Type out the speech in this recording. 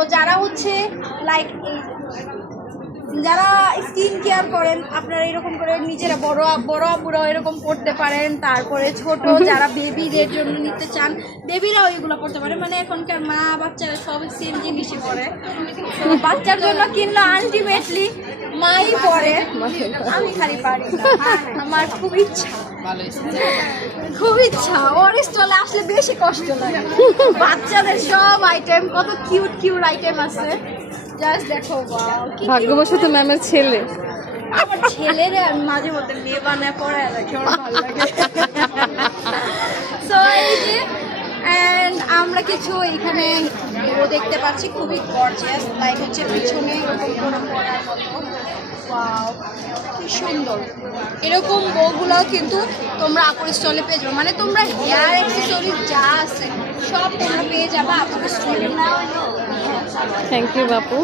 তো যারা হচ্ছে লাইক যারা স্কিন কেয়ার করেন আপনারা এরকম করে নিজেরা বড় আপুরাও এরকম করতে পারেন। তারপরে ছোট যারা বেবিদের জন্য নিতে চান বেবিরাও এগুলো করতে পারে, মানে এখনকার মা বাচ্চারা সব সেম জিনিসই পরে। তো বাচ্চার জন্য কিনলো আলটিমেটলি মাই পরে, আমি খালি পারি না। আমার খুব ইচ্ছা ওর স্টলে আসলে বেশি কষ্ট লাগে। বাচ্চাদের সব আইটেম, কত কিউট কিউট আইটেম আছে, জাস্ট দেখো। ভাগ্যবশত ম্যামের ছেলে। আমার ছেলেরে আমি মাঝে মধ্যে মেয়ে বানায় পড়ায় রাখি, আমার ভালো লাগে। সো এই যে অ্যান্ড আমরা কিছু এখানে বউ দেখতে পাচ্ছি, খুবই গর্জিয়াস, লাইক হচ্ছে পিছনে এরকম কোনো পড়ার মতো। ওয়াও, কি সুন্দর। এরকম বউগুলোও কিন্তু তোমরা আপুর স্টলে পেয়ে যাবে, মানে তোমরা হেয়ার অ্যাক্সেসরিজ যা আছে সব তোমরা পেয়ে যাবে আপুর স্টলে। Thank you Bapu.